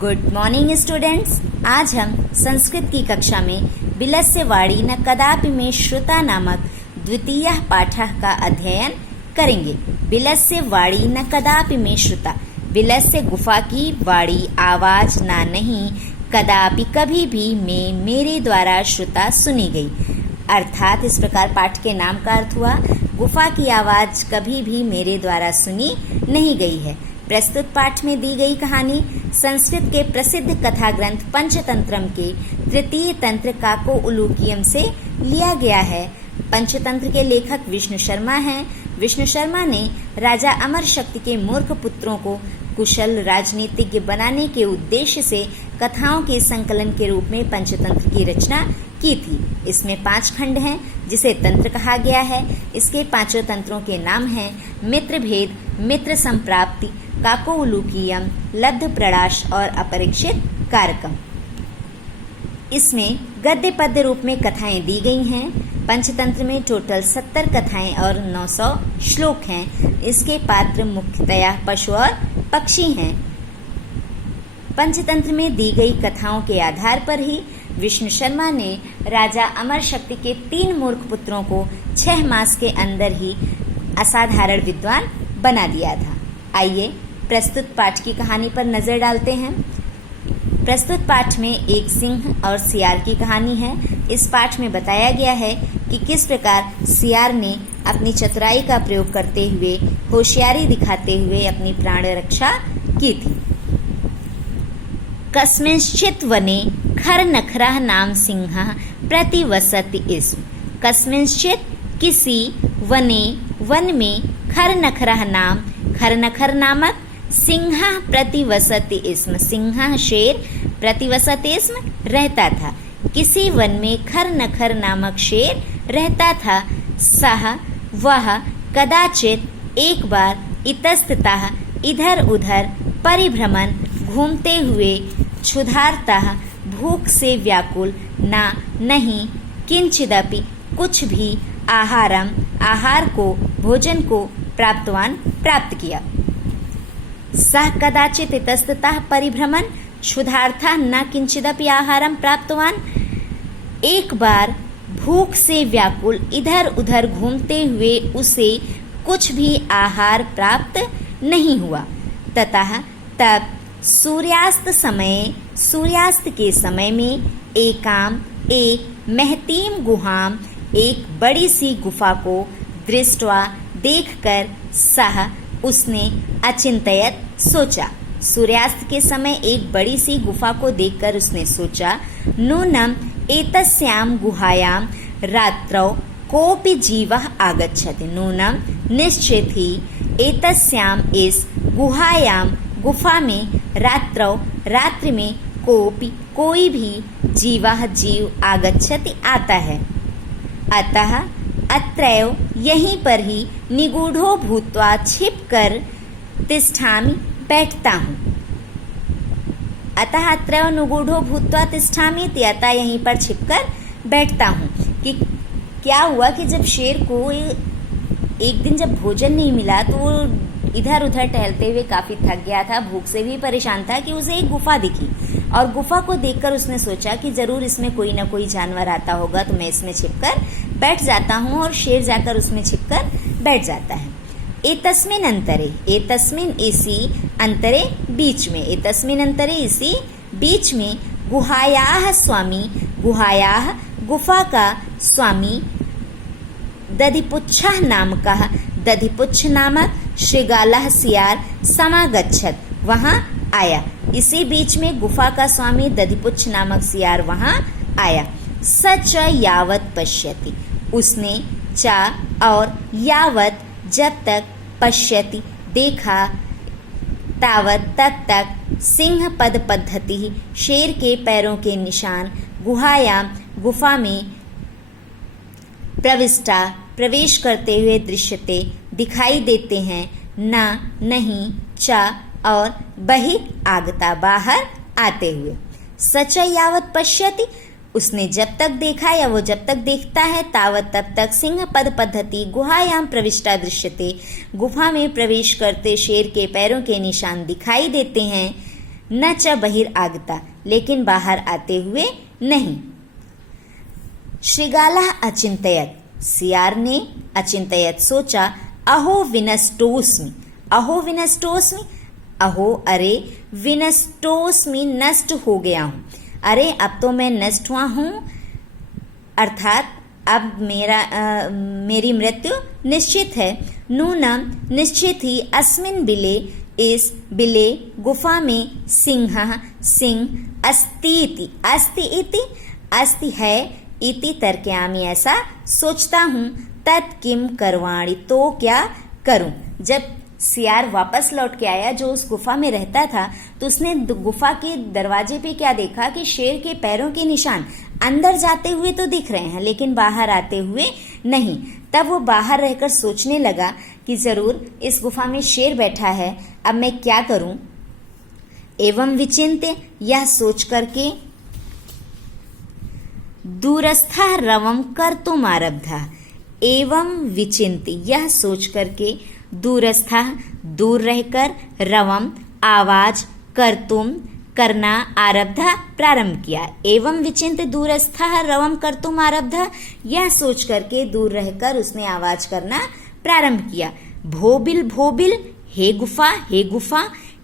Good morning students. आज हम संस्कृत की कक्षा में बिलस्य वाणी न कदापि में श्रुता नामक द्वितीय पाठ का अध्ययन करेंगे। बिलस्य वाणी न कदापि में श्रुता, बिलस्य गुफा की वाणी आवाज ना नहीं, कदापि कभी भी में मेरे द्वारा श्रुता सुनी गई। अर्थात इस प्रकार पाठ के नाम का अर्थ हुआ गुफा की आवाज कभी भी मेरे द्वारा सुनी नहीं गई है। प्रस्तुत पाठ में दी गई कहानी संस्कृत के प्रसिद्ध कथा ग्रंथ पंचतंत्रम के तृतीय तंत्र काको उलूकियम से लिया गया है। पंचतंत्र के लेखक विष्णु शर्मा हैं। विष्णु शर्मा ने राजा अमर शक्ति के मूर्ख पुत्रों को कुशल राजनीतिज्ञ बनाने के उद्देश्य से कथाओं के संकलन के रूप में पंचतंत्र की रचना की थी। इसमें 5 खंड हैं जिसे तंत्र कहा गया है। इसके 5 तंत्रों के नाम हैं मित्र भेद, मित्र संप्राप्ति, काको उलूकियम, लब्ध प्रणाश और अपरीक्षित कारकम। इसमें गद्य पद्य रूप में कथाएं दी गई हैं। पंचतंत्र में टोटल 70 कथाएं और 900 श्लोक हैं। इसके पात्र मुख्यतया पशु और पक्षी हैं। पंचतंत्र में दी गई कथाओं के आधार पर ही विष्णु शर्मा ने राजा अमर शक्ति के 3 मूर्ख पुत्रों को 6 मास के अंदर ही असाधारण विद्वान बना दिया था। आइए प्रस्तुत पाठ की कहानी पर नजर डालते हैं। प्रस्तुत पाठ में एक सिंह और सियार की कहानी है। इस पाठ में बताया गया है कि किस प्रकार सियार ने अपनी चतुराई का प्रयोग करते हुए, होशियारी दिखाते हुए अपनी प्राण रक्षा की थी। कस्मिंश्चित् वने खरनखरः नाम सिंहः प्रतिवसति स्म। कस्मिंश्चित् किसी वने, वन में, खरनखरः नाम, खरनखर नामक, सिंहः प्रतिवसति स्म, सिंहः शेर, प्रतिवसति स्म रहता था। किसी वन में खरनखर नामक शेर रहता था। सह वह कदाचित एक बार इतस्ततः इधर उधर परिभ्रमण घूमते हुए, क्षुधार्तः भूख से व्याकुल, ना नहीं, किंचिदपि कुछ भी, आहारम आहार को, भोजन को, प्राप्त किया। सह कदाचित इतस्ततः परिभ्रमण क्षुधार्था न किंचिदपि आहारम प्राप्तवान। एक बार भूख से व्याकुल इधर उधर घूमते हुए उसे कुछ भी आहार प्राप्त नहीं हुआ। ततः तब सूर्यास्त के समय में एक महतीम गुहाम, एक बड़ी सी गुफा को दृष्ट्वा देखकर, सह उसने, अचिंतयत सोचा। सूर्यास्त के समय एक बड़ी सी गुफा को देखकर उसने सोचा, नूनम एतस्याम गुहायाम रात्रौ कोपि जीवः आगच्छति। नूनम निश्चित ही, एतस्याम इस गुहायाम गुफा में, रात्रौ रात्रि में, कोई भी, जीवः जीव, आगच्छति आता है। अतः अत्रैव यहीं पर ही, निगूढ़ो भूत्वा छिपकर, तिष्ठामि बैठता हूँ। अतः अत्रैव निगूढ़ो भूत्वा तिष्ठामि, अतः यहीं पर छिपकर बैठता हूँ। कि क्या हुआ कि जब शेर को एक दिन जब भोजन नहीं मिला तो वो इधर उधर टहलते हुए काफी थक गया था, भूख से भी परेशान था, कि उसे एक गुफा दिखी और गुफा को देखकर उसने सोचा कि जरूर इसमें कोई ना कोई जानवर आता होगा, तो मैं इसमें छिपकर बैठ जाता हूँ। और शेर जाकर उसमें छिपकर बैठ जाता है। एतस्मिन् अंतरे, एतस्मिन् इसी अंतरे बीच में, एतस्मिन् अंतरे इसी बीच में, गुहायाः स्वामी, गुहायाः गुफा का स्वामी, दधिपुच्छः नामकः, दधिपुच्छ नामक श्रृगालः सियार, समागच्छत वहां आया। इसी बीच में गुफा का स्वामी दधिपुच्छ नामक सियार वहां आया। स च यावत पश्यति, उसने, चा और यावत जब तक, पश्यति देखा, तावत तब तक, सिंह पद पद्धति शेर के पैरों के निशान, गुहायाम गुफा में, प्रविष्टा प्रवेश करते हुए, दृश्यते दिखाई देते हैं, ना नहीं, चा और बहिः आगता बाहर आते हुए। सच यावत पश्यति, उसने जब तक देखा या वो जब तक देखता है, तावत तब तक, सिंह पद पद्धति गुहायाम प्रविष्टा दृश्यते, गुफा में प्रवेश करते शेर के पैरों के निशान दिखाई देते हैं, न च बहिरागता, लेकिन बाहर आते हुए नहीं। श्रृगालः अचिंतयत्, सियार ने अचिंतयत् सोचा, अहो विनष्टोस्मि, अहो विनष्टोस्मि, अहो अरे, विनष्टोस्मि नष्ट हो गया हूँ, अरे अब तो मैं नष्ट हुआ हूँ, अर्थात अब मेरी मृत्यु निश्चित है। नूनम निश्चित ही, अस्मिन बिले, इस बिले गुफा में, सिंह सिंह, अस्ति इति, अस्ति इति, अस्ति है, इति तर्कयामि ऐसा सोचता हूँ, तत् किम करवाणि, तो क्या करूं। जब सियार वापस लौट के आया जो उस गुफा में रहता था, तो उसने गुफा के दरवाजे पे क्या देखा कि शेर के पैरों के निशान अंदर जाते हुए तो दिख रहे हैं लेकिन बाहर आते हुए नहीं। तब वो बाहर रहकर सोचने लगा कि जरूर इस गुफा में शेर बैठा है, अब मैं क्या करूं। एवं विचिंत्य, यह सोच करके, दूरस्था रवम कर्तुम आरब्धा, एवं विचिंत्य, यह सोच करके, दूरस्था दूर रहकर, रवम आवाज, कर्तुम करना, आरब्धा प्रारंभ किया। एवं विचिंत्य दूरस्था रवम कर्तुम आरब्धा, यह सोच करके दूर रहकर उसने आवाज करना प्रारंभ किया। भोबिल भोबिल, हे गुफा, हे गुफा,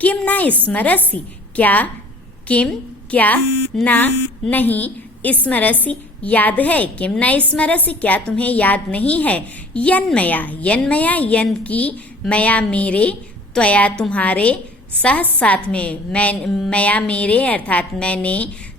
किम ना स्मरसि, क्या, किम क्या, ना नहीं, स्मरसि याद है, किम न स्मरसि, क्या तुम्हें याद नहीं है। यन्मया, यन्मया यन की, मया मेरे, त्वया तुम्हारे, सह साथ में, मैं मया मेरे अर्थात मैंने,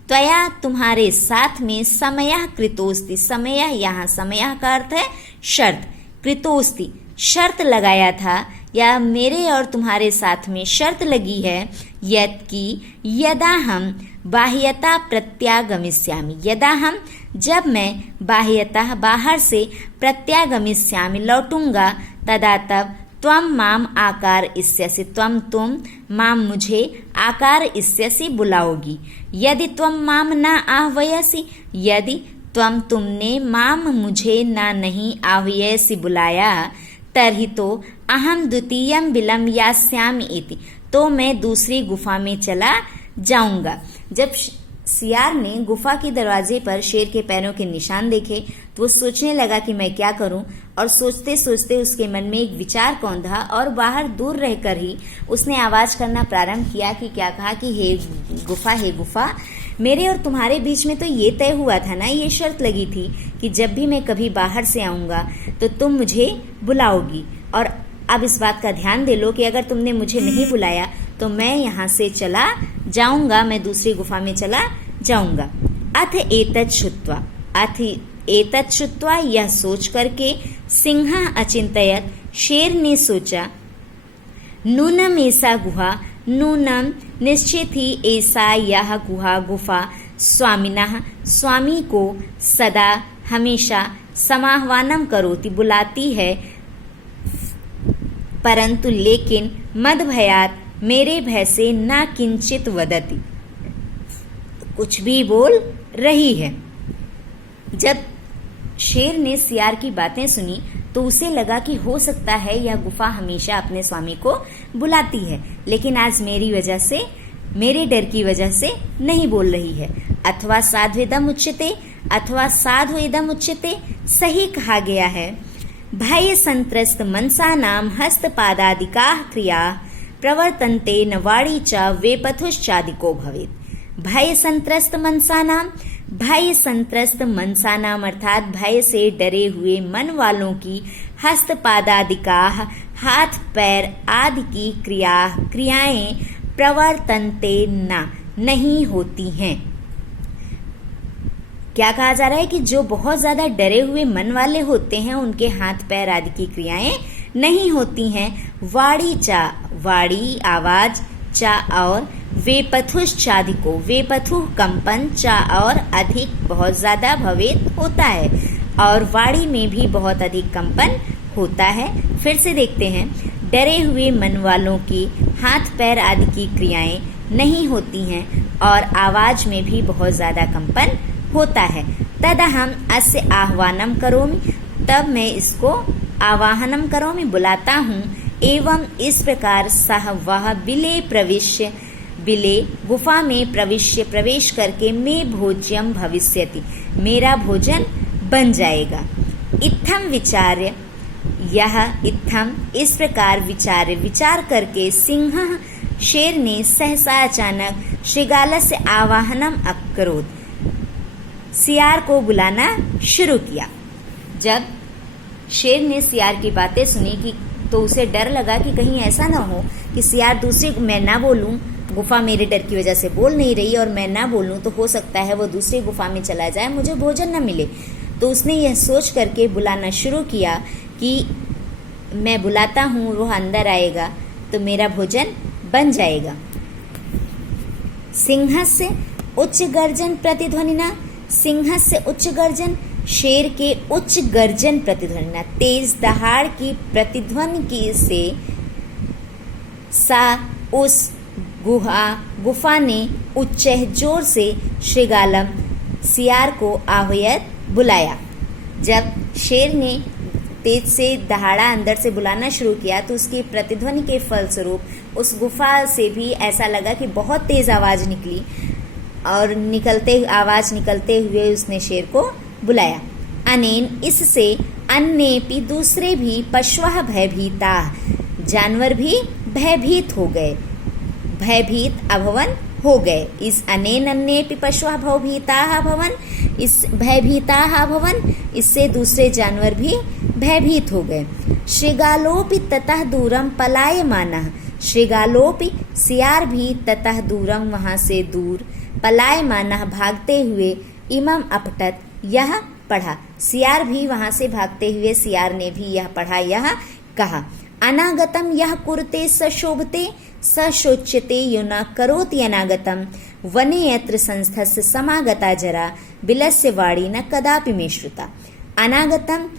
त्वया तुम्हारे साथ में, समयः कृतोस्ति, समय यहाँ समयः का अर्थ है शर्त, कृतोस्ति शर्त लगाया था या मेरे और तुम्हारे साथ में शर्त लगी है। यद की, यदा हम बाह्यता प्रत्यागमिष्यामि, यदा हम जब मैं बाह्यतः बाहर से प्रत्यागमिष्यामि लौटूंगा, तदा तब त्वम माम आकार इस्यसि, त्वम तुम, माम मुझे, आकार इस्यसि बुलाओगी। यदि त्वम माम न आह्वयसि, यदि त्वम तुमने, माम मुझे न नहीं, आह्वयसि बुलाया, तर्हि तो अहम द्वितीयम बिलम यास्यामि इति, तो मैं दूसरी गुफा में चला जाऊंगा। जब सियार ने गुफा के दरवाजे पर शेर के पैरों के निशान देखे तो वो सोचने लगा कि मैं क्या करूं, और सोचते सोचते उसके मन में एक विचार कौंधा और बाहर दूर रहकर ही उसने आवाज करना प्रारंभ किया कि क्या कहा कि हे गुफा, हे गुफा, मेरे और तुम्हारे बीच में तो ये तय हुआ था ना, ये शर्त लगी थी कि जब भी मैं कभी बाहर से आऊंगा तो तुम मुझे बुलाओगी, और अब इस बात का ध्यान दे लो कि अगर तुमने मुझे नहीं बुलाया तो मैं यहाँ से चला जाऊंगा, मैं दूसरी गुफा में चला जाऊंगा। अथ एतत् श्रुत्वा, अथ एतत् श्रुत्वा, यह सोच करके, सिंह अचिंतयत्, शेर ने सोचा, नूनम ऐसा गुहा, नूनम निश्चित ही, ऐसा यह गुहा, गुफा, स्वामिनः स्वामी को, सदा हमेशा, समाह्वानम करोति बुलाती है, परंतु लेकिन, मद भयात मेरे भय से, ना किंचित वदति कुछ भी बोल रही है। जब शेर ने सियार की बातें सुनी तो उसे लगा कि हो सकता है यह गुफा हमेशा अपने स्वामी को बुलाती है, लेकिन आज मेरी वजह से, मेरे डर की वजह से नहीं बोल रही है। अथवा साध्वेदम उच्यते, अथवा साधु इदम उच्यते, सही कहा गया है। भय संत्रस्त मनसा नाम हस्तपादादिका क्रिया प्रवर्तन्ते न वाणी च वेपथुश्चादिको भवेत्। भय संत्रस्त मनसा नाम, भय संत्रस्त मनसा नाम अर्थात भय से डरे हुए मन वालों की, हस्तपादादिका हाथ पैर आदि की क्रियाएं, प्रवर्तन्ते न नहीं होती हैं। क्या कहा जा रहा है कि जो बहुत ज्यादा डरे हुए मन वाले होते हैं उनके हाथ पैर आदि की क्रियाएं नहीं होती हैं। वाड़ी चा, वाड़ी आवाज, चा और वेपथुश्चादि को, वेपथु कंपन, चा और अधिक बहुत ज्यादा भवेत होता है, और वाड़ी में भी बहुत अधिक कंपन होता है। फिर से देखते हैं, डरे हुए मन वालों की हाथ पैर आदि की क्रियाएं नहीं होती हैं और आवाज में भी बहुत ज्यादा कंपन होता है। तदहम अस्य आह्वानम करोमि, तब मैं इसको आवाहनम करोमि बुलाता हूँ। एवं इस प्रकार सह वह बिले प्रविश्य बिले गुफा में प्रवेश करके मे भोज्यम भविष्यति, मेरा भोजन बन जाएगा। इत्थम विचार्य, यह इत्थम इस प्रकार विचार करके सिंह शेर ने सहसा अचानक श्रृगालस्य आवाहनम अकरोत्, सियार को बुलाना शुरू किया। जब शेर ने सियार की बातें सुनी कि तो उसे डर लगा कि कहीं ऐसा ना हो कि सियार दूसरे, मैं ना बोलूं, गुफा मेरे डर की वजह से बोल नहीं रही और मैं ना बोलूं तो हो सकता है वो दूसरी गुफा में चला जाए, मुझे भोजन न मिले। तो उसने यह सोच करके बुलाना शुरू किया कि मैं बुलाता हूँ, वो अंदर आएगा तो मेरा भोजन बन जाएगा। सिंहस्य उच्च गर्जन प्रतिध्वनिना, सिंहस्य उच्च गर्जन, शेर के उच्च गर्जन प्रतिध्वनिना, तेज दहाड़ की प्रतिध्वनि की से सा उस गुफा ने उच्च जोर से श्रृगालम सियार को आहूयत बुलाया। जब शेर ने तेज से दहाड़ा अंदर से बुलाना शुरू किया तो उसकी प्रतिध्वनि के फलस्वरूप उस गुफा से भी ऐसा लगा कि बहुत तेज आवाज निकली और आवाज निकलते हुए उसने शेर को बुलाया। अनेन इससे अन्येपि दूसरे भी पशवः भयभीता, जानवर भी भयभीत हो गए, भयभीत अभवन हो गए। इस अनेन अन्येपि पशवः भयभीताः अभवन, इस भयभीताः अभवन, इससे दूसरे जानवर भी भयभीत हो गए। श्रृगालोपि ततः दूरम पलायमानः, श्रृगालोपि सियार भी ततः दूरम वहां से दूर, पलायमानः भागते हुए, इमम अपठत यह पढ़ा, सियार भी वहां से भागते हुए सियार ने भी यह पढ़ा, यह कहा। अनागतम यह कुरुते सशोभते सशोच्यते यो न करोति अनागतम, वने यत्र संस्थस्य समागता जरा, बिलस्य वाणी न कदापि मे श्रुता। अनागतम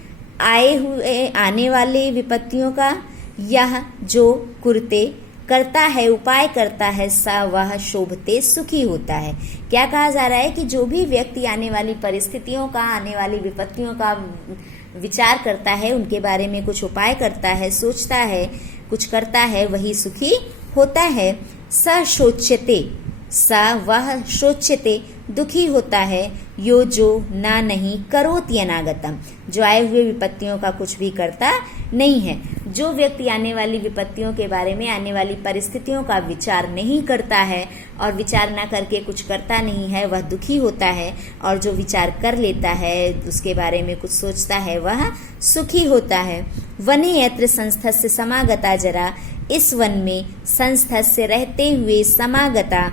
आने वाले विपत्तियों का, यह जो कुरुते करता है, उपाय करता है, सा वह शोभते सुखी होता है। क्या कहा जा रहा है कि जो भी व्यक्ति आने वाली परिस्थितियों का, आने वाली विपत्तियों का विचार करता है, उनके बारे में कुछ उपाय करता है, सोचता है, कुछ करता है, वही सुखी होता है। स शोच्यते, सा वह शोच्यते दुखी होता है, यो जो ना नहीं करोति अनागतम, जो आए हुए विपत्तियों का कुछ भी करता नहीं है। जो व्यक्ति आने वाली विपत्तियों के बारे में, आने वाली परिस्थितियों का विचार नहीं करता है और विचार ना करके कुछ करता नहीं है, वह दुखी होता है, और जो विचार कर लेता है, उसके बारे में कुछ सोचता है, वह सुखी होता है। वने यत्र संस्थस्य समागता जरा, इस वन में संस्थस्य रहते हुए, समागता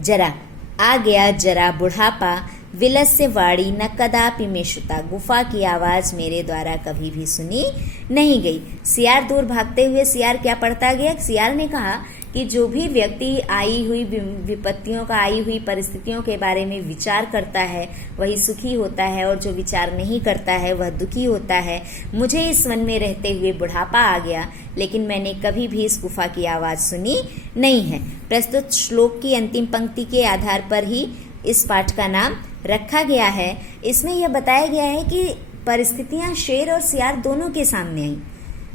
जरा आ गया, जरा बुढ़ापा, विलस्य वाणी न कदापि में श्रुता, गुफा की आवाज मेरे द्वारा कभी भी सुनी नहीं गई। सियार दूर भागते हुए सियार क्या पढ़ता गया? सियार ने कहा कि जो भी व्यक्ति आई हुई विपत्तियों का, आई हुई परिस्थितियों के बारे में विचार करता है, वही सुखी होता है, और जो विचार नहीं करता है वह दुखी होता है। मुझे इस वन में रहते हुए बुढ़ापा आ गया, लेकिन मैंने कभी भी इस गुफा की आवाज सुनी नहीं है। प्रस्तुत श्लोक की अंतिम पंक्ति के आधार पर ही इस पाठ का नाम रखा गया है। इसमें यह बताया गया है कि परिस्थितियां शेर और सियार दोनों के सामने आई।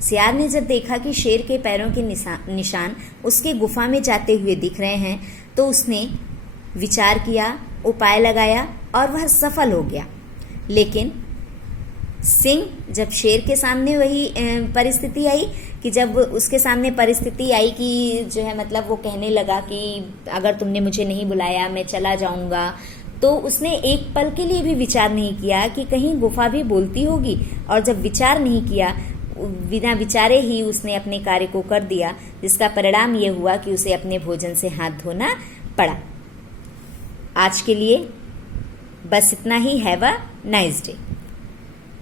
सियार ने जब देखा कि शेर के पैरों के निशान उसके गुफा में जाते हुए दिख रहे हैं, तो उसने विचार किया, उपाय लगाया और वह सफल हो गया। लेकिन सिंह, जब शेर के सामने वही परिस्थिति आई कि जब उसके सामने परिस्थिति आई कि जो है मतलब वो कहने लगा कि अगर तुमने मुझे नहीं बुलाया मैं चला जाऊंगा, तो उसने एक पल के लिए भी विचार नहीं किया कि कहीं गुफा भी बोलती होगी। और जब विचार नहीं किया, बिना विचारे ही उसने अपने कार्य को कर दिया, जिसका परिणाम यह हुआ कि उसे अपने भोजन से हाथ धोना पड़ा। आज के लिए बस इतना ही। Have a nice day.